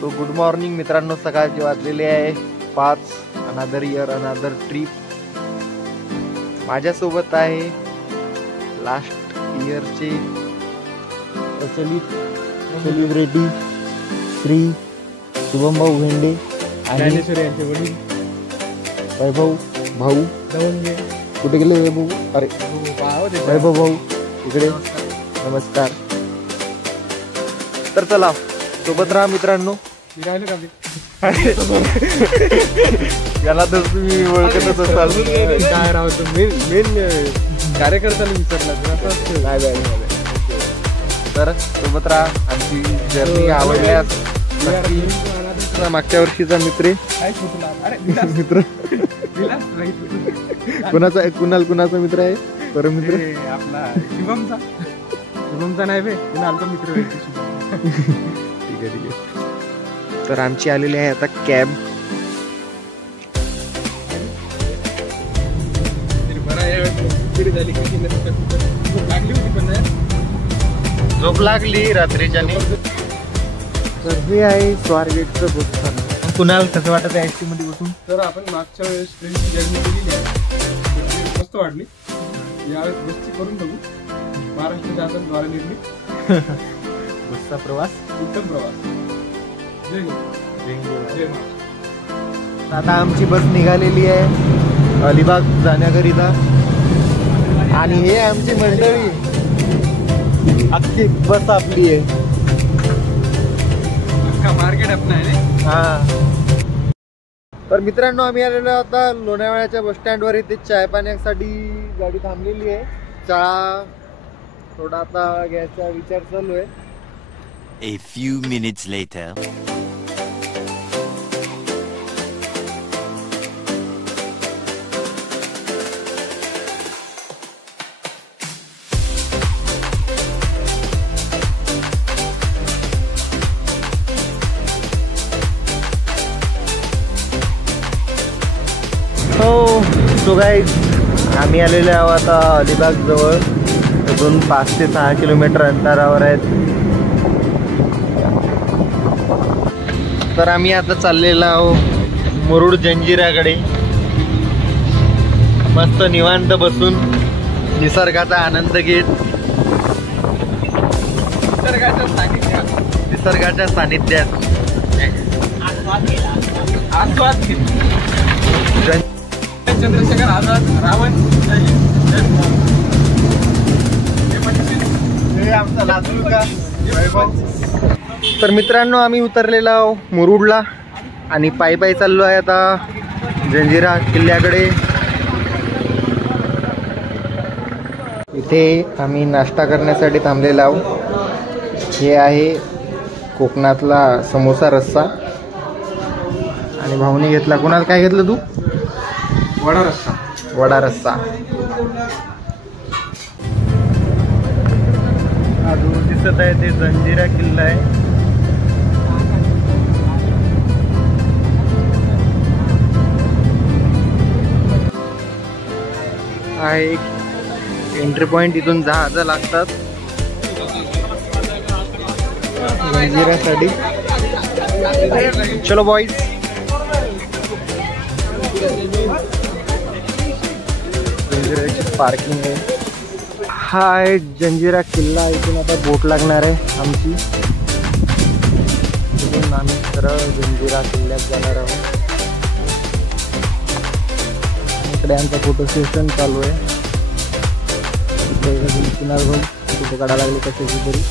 So good morning मित्रांनो, सकाळचे वाजलेले आहे 5. अनादर इयर अनादर ट्रिप. माझ्यासोबत आहे लास्ट इयरचे प्रचलित सेलिब्रिटी श्री शुभम भाऊ भेंडे आणि यांचे वडील वैभव भाऊ. कुठे गेले वैभव? अरे वैभव भाऊ इकडे. नमस्कार. तर चला सोबत राहा मित्रांनो. याला तर तुम्ही ओळखतच असाल. काय राहतो मेन कार्यकर्त्याला विचारला. तर सोबत राहा. आमची जर्नी आवडल्यास मागच्या वर्षीचा मित्र कुणाचा मित्र आहे? परम मित्र आपला शुभमचा नाही बे, कुणालचा मित्र. ठीक आहे. तर आमची आलेली आहे आता कॅब. झोप लागली रात्रीच्या. तर हे आहे स्वारगेटचं बस स्थानक. कुणाल कसं वाटत आहे एसटी मध्ये बसून? तर आपण मागच्या वेळेस ट्रेनची जर्नी केलेली आहे, मस्त वाटली. यावेळेस बसची करून बघू. महाराष्ट्र शासन द्वारा निर्मित बसचा प्रवास उत्तम प्रवास. आता आमची बस निघालेली आहे अलिबाग जाण्याकरिता. आणि हे आमची मंडळी, अख्खी बस आपली आहे. मार्केट आपण आहे. हा. तर मित्रांनो, आम्ही आलेलो आता लोणावळ्याच्या बस स्टँडवर. इथे चाय पाण्यासाठी गाडी थांबलेली आहे. चहा थोडा आता घ्यायचा विचार चालू आहे. A few minutes later. हो सो गाईज, आम्ही आलेलो आहोत आता अलिबाग जवळ. इथून 5 ते 6 किलोमीटर अंतरावर आहेत. तर आम्ही आता चाललेलो आहोत मुरुड जंजिराकडे. मस्त निवांत बसून निसर्गाचा आनंद घेत, निसर्गाच्या सानिध्यात आस्वाद घेत. चंद्रशेखर आझाद रावण आमचा लाजू का वैभव. तर मित्रांनो, आम्ही उतरलेलो आहोत मुरुडला आणि पायी चाललो आहे आता जंजिरा किल्ल्याकडे. इथे आम्ही नाश्ता करण्यासाठी थांबलेलो आहोत. हे आहे कोकणातला समोसा रस्सा. आणि भाऊने घेतला. कोणाला काय घेतलं तू? वडा रस्सा. वडा रस्सा. हा दूर दिसत आहे ते जंजिरा किल्ला आहे. हा एक एंट्री पॉइंट. इथून जहाज लागतात जंजिरासाठी. चलो बॉईज. जंजिराची पार्किंग आहे. हा आहे जंजिरा किल्ला. इथून आता बोट लागणार आहे आमची. इथून आम्ही सरळ जंजिरा किल्ल्यात जाणार आहोत. इकडे आमचा फोटो सेशन चालू आहे. किनार घेऊन फोटो काढायला लागले कशाची तरी.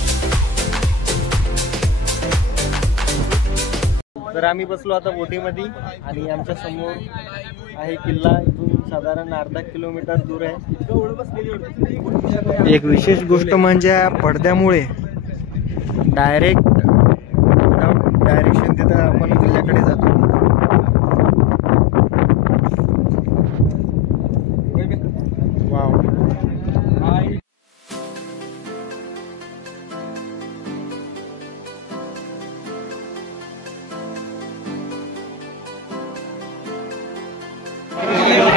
तर आम्ही बसलो आता बोटीमध्ये आणि आमच्या समोर आहे किल्ला. इथून साधारण अर्धा किलोमीटर दूर आहे. एक विशेष गोष्ट म्हणजे या पडद्यामुळे डायरेक्ट विदाउट डायरेक्शन तिथं आपण किल्ल्याकडे जातो. वाव.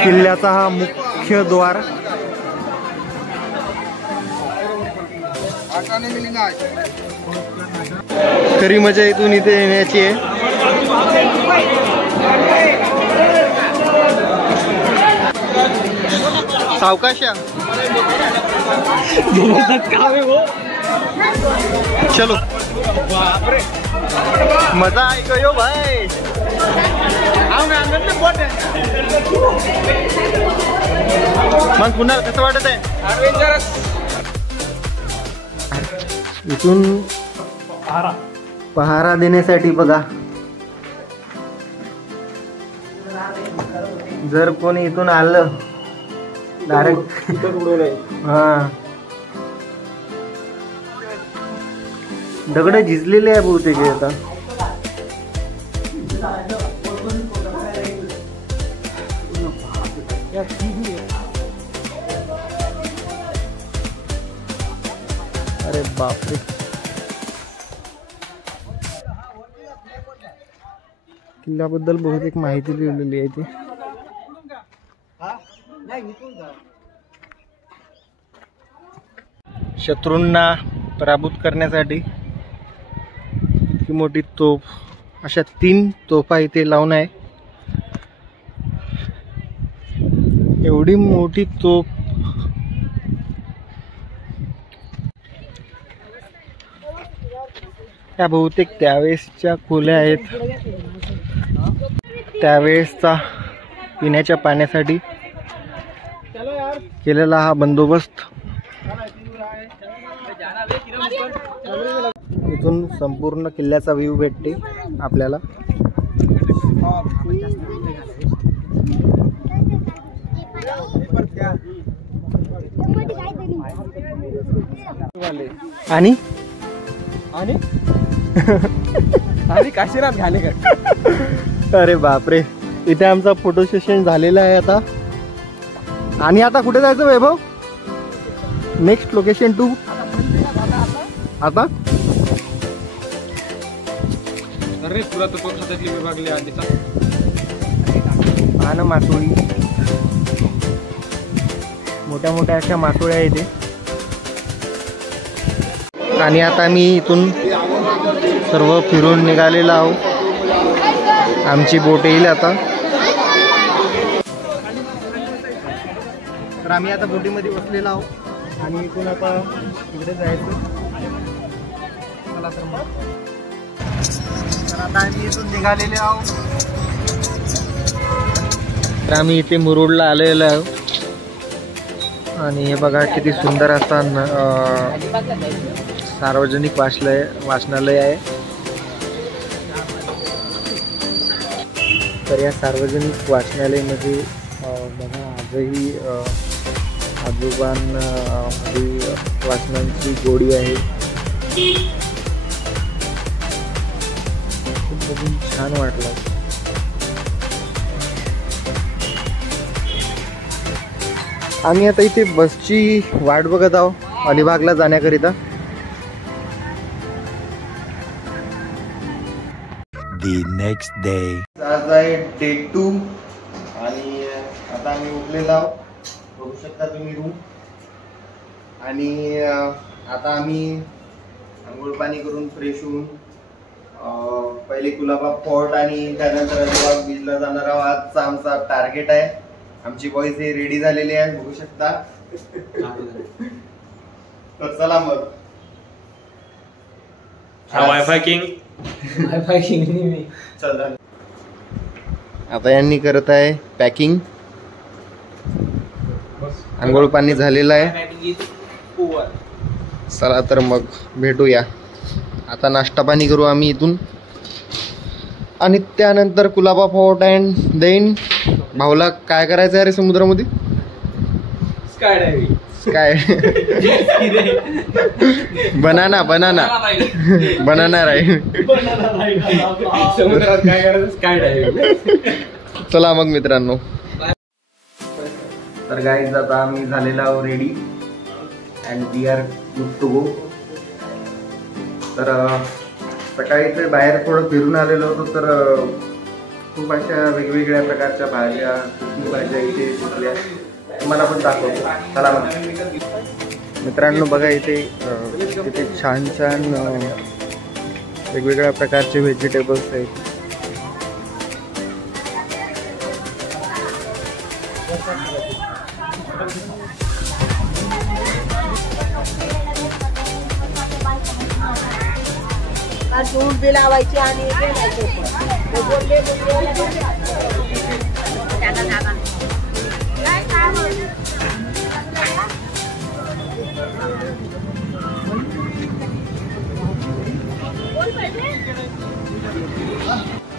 किल्ल्याचा हा मुख्य द्वार. आटा नहीं मिलेगा आज। खरी मजा इथून इथे येण्याची आहे. सावकाशा चलो मजा आहे गयो भाई. मग पुन्हा कसं वाटत आहे? इथून पहारा देण्यासाठी बघा, जर कोणी इथून आलं डायरेक्ट हा दगड झिजलेले आहे बहुतेक आता. अरे बापरे. किल्ल्याबद्दल बहुतेक माहिती लिहिलेली आहे ती. शत्रूंना पराभूत करण्यासाठी इतकी मोठी तोफ, अशा 3 तोफा इथे लावून आहे. एवढी मोठी तोफ त्या बहुतेक त्यावेळेसच्या खोल्या आहेत. त्यावेळेसचा पिण्याच्या पाण्यासाठी केलेला हा बंदोबस्त. इथून संपूर्ण किल्ल्याचा व्ह्यू भेटते आपल्याला. आणि आणि काशीनाथ घाले का? अरे बापरे. इथे आमचा फोटो सेशन झालेला आहे आता. आणि आता कुठे जायचं वैभव? नेक्स्ट लोकेशन 2 आता अरे पुरातत्व खात्यातली विभागली आधीचा पाहणं मासोळी. मोठ्या मोठ्या अशा मासोळ्या इथे. आणि आता मी इथून सर्व फिरून निघालेलो आहो. आमची बोट येईल आता. तर आम्ही आता बोटीमध्ये बसलेलो आहोत आणि इथून आता तिकडे जायचं. चला तर मग. तर आता आम्ही इथून निघालेले आहोत. तर आम्ही इथे मुरुडला आलेलो आहोत. आणि हे बघा किती सुंदर असा सार्वजनिक वाचनालय आहे. तर या सार्वजनिक वाचनालयामध्ये बघा आजही आजोबांमध्ये वाचनांची गोडी आहे. खूप बघून छान वाटलं. आम्ही आता इथे बसची वाट बघत आहोत अलिबागला जाण्याकरिता. The next day. आज आहे डे 2 आणि आता आम्ही उठलेलो आहोत. बघू शकता तुम्ही रूम. आणि आता आम्ही आंघोळ पाणी करून फ्रेश होऊन पहिले कुलाबा फोर्ट आणि त्यानंतर अलिबाग बीचला जाणार आहोत. आजचा आमचा टार्गेट आहे. आमची बॉईज हे रेडी झालेली आहे बघू शकता. तर चला मग. वायफाय किंग चल. आता यांनी करत आहे पॅकिंग. आंघोळ पाणी झालेलं आहे. चला तर मग भेटूया. आता नाश्ता पाणी करू आम्ही इथून आणि त्यानंतर कुलाबा फोर्ट अँड देन भाऊला काय करायचं आहे रे समुद्रामध्ये? काय बनाना बनाना बनाना राईड. समुद्रात काय करायचं? Sky diving. चला मग मित्रांनो. तर गाईज आता आम्ही झालेला आहोत ready and we are good to go. तर सकाळी ते बाहेर थोडं फिरून आलेलो होतो. तर खूप अशा वेगवेगळ्या प्रकारच्या भाज्या कुठली भाज्या इथे दिसल्या तुम्हाला पण दाखवतो. चला मग मित्रांनो बघा इथे किती छान छान वेगवेगळ्या प्रकारचे व्हेजिटेबल्स आहेत. दूध बी लावायची आणि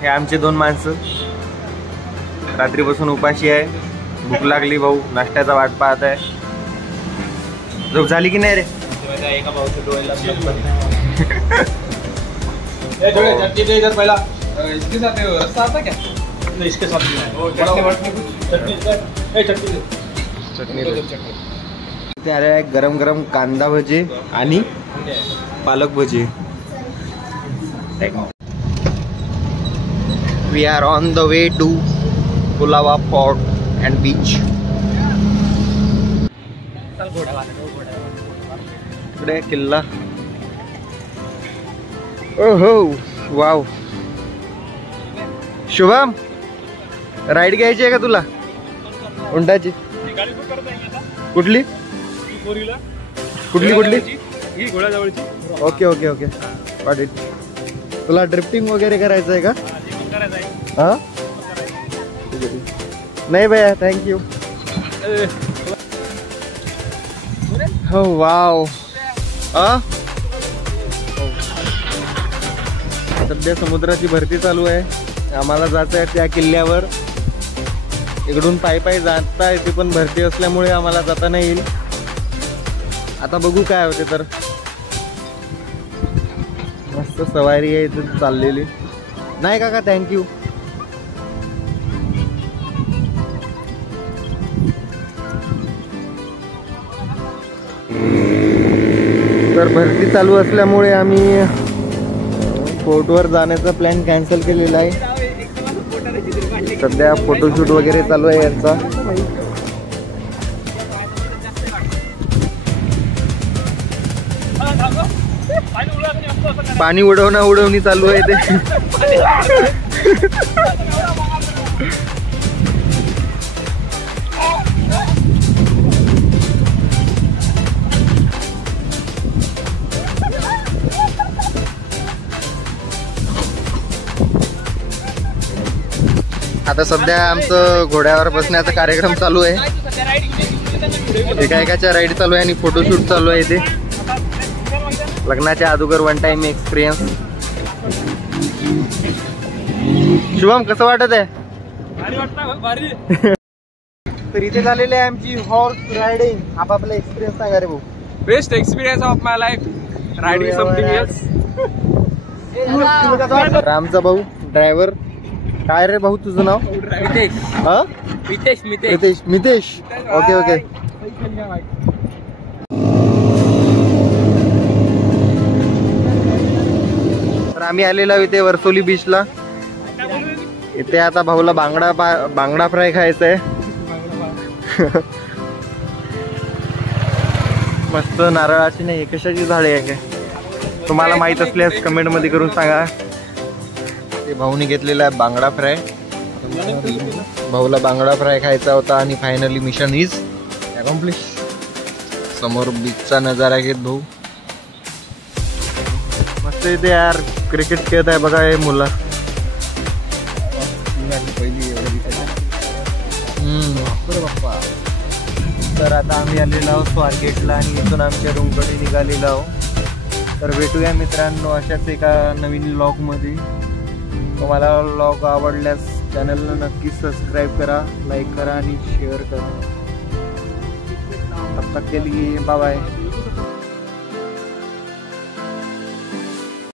हे आमचे 2 माणसं रात्रीपासून उपाशी आहे. भूक लागली. भाऊ नाश्त्याचा वाट पाहत आहे. झोप झाली की नाही रे? पहिला इसके साथ रस्सा आता क्या? नहीं इसके साथ चटणी ते आले आहे गरम गरम कांदा भजी आणि पालक भजी. We are on the way to Kulava Port and beach. इकडे किल्ला. ओहो वाव. शुभम राईड घ्यायची आहे का तुला उंटाची? कुठली कुठली कुठली? Okay okay okay got it. तुला ड्रिफ्टिंग वगैरे करायचं आहे का? हा नाही भैया थँक्यू. हो वाव. सध्या समुद्राची भरती चालू आहे. आम्हाला जायचं आहे त्या किल्ल्यावर. इकडून पायी जाता येते पण भरती असल्यामुळे आम्हाला जाता नाही येईल. आता बघू काय होते. तर मस्त सवारी आहे इथे चाललेली. नाही काका थँक्यू. तर भरती चालू असल्यामुळे आम्ही फोर्टवर जाण्याचा प्लॅन कॅन्सल केलेला आहे. सध्या फोटोशूट वगैरे चालू आहे यांचा. पाणी उडवणी चालू आहे ते. आता सध्या आमचं घोड्यावर बसण्याचा कार्यक्रम चालू आहे. एकाच्या राईड चालू आहे आणि फोटोशूट चालू आहे. इथे लग्नाच्या अगोदर 1 टाइम एक्सपिरियन्स. शुभम कसं वाटत आहे? तर इथे झालेली आहे आमची हॉर्स रायडिंग. आपापला एक्सपिरियन्स सांगा रे भाऊ. Best experience of my life riding something else. रामचा भाऊ ड्रायव्हर. काय रे भाऊ तुझं नाव? मितेश. हा मितेश. Okay okay. तर आम्ही आलेलो इथे वर्सोली बीचला. इथे आता भाऊला बांगडा फ्राय खायचा आहे. मस्त नारळाची नाही कशाची झाडे आहे काय तुम्हाला माहित असल्यास कमेंट मध्ये करून सांगा. ते भाऊने घेतलेला आहे बांगडा फ्राय. भाऊला बांगडा फ्राय खायचा होता आणि फायनली मिशन इज अकॉम्प्लिश. समोर बीचचा नजारा घेत भाऊ. मस्त इथे यार क्रिकेट खेळत आहे बघा हे मुलं. तर आता आम्ही आलेलो आहोत स्वारगेटला आणि इथून आमच्या रूमकडे निघालेलो आहोत. तर भेटूया मित्रांनो अशाच एका नवीन व्लॉगमध्ये. तुम्हाला व्लॉग आवडल्यास चॅनलला नक्की सबस्क्राईब करा, लाईक करा आणि शेअर करा. तब तक के लिए बाय बाय.